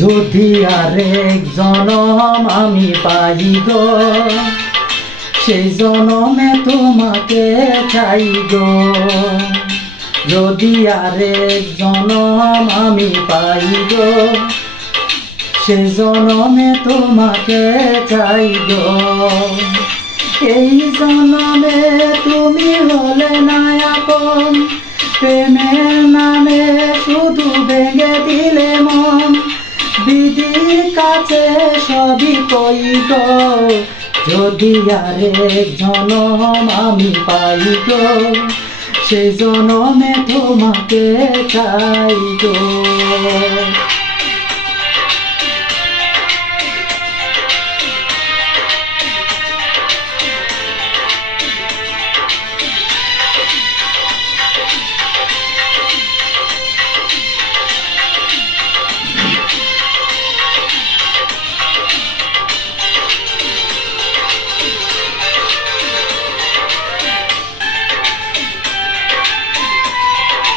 যদি আরেক জনম আমি পাই গো, সেই জনমে তোমাকে চাই গো। যদি আরেক জনম আমি পাই গো, সেই জনমে তোমাকে চাই গো। এই জনমে তুমি হলে নায়াপন প্রেমের নামে কাছে সবই পাইত যদি আরেক জনম আমি পাইত সেই জনমে তোমাকে চাই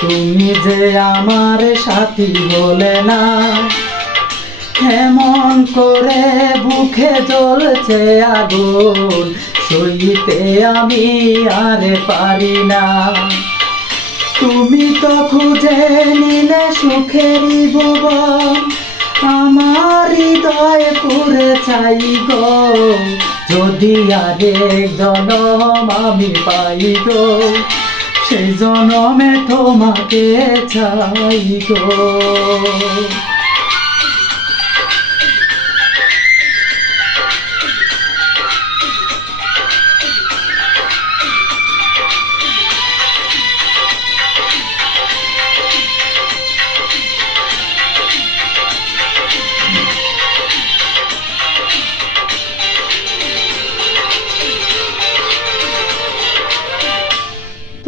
তুমি যে আমার সাথী বলে না এমন করে বুকে জ্বলছে আগুন, সইতে আমি আর পারি না। তুমি তো খুঁজে নিলে ভুবন, আমার হৃদয় পুরে চাই গো। যদি আরেক জনম আমি পাই গো সেই জনমে তোমাকে চাই গো।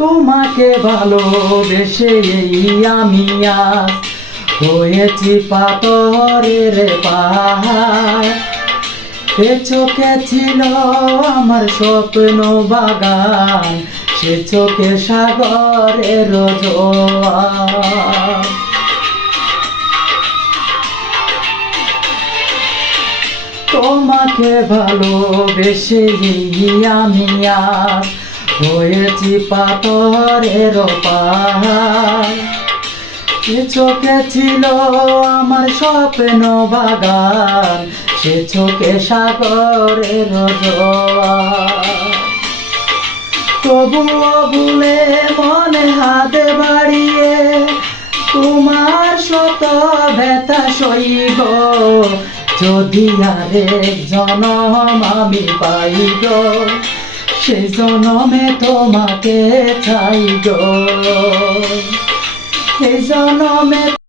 তোমাকে ভালোবেসে আমি হয়েছি পাথরের পাহাড়। এ চোখে ছিল আমার স্বপ্ন বাগান, সে চোখে সাগরের তোমাকে ভালোবেসে আমি হয়েছি পাথরের পাহাড়। সে চোখে ছিল আমার স্বপ্ন বাগান, সে চোখে সাগরের তবুও ভুলে মনে হাত বাড়িয়ে তোমার শত ব্যথা সইব, যদি আরেক জনম আমি পাই গো সেই জনমে তোমাকে চাই গো। সেই জনমে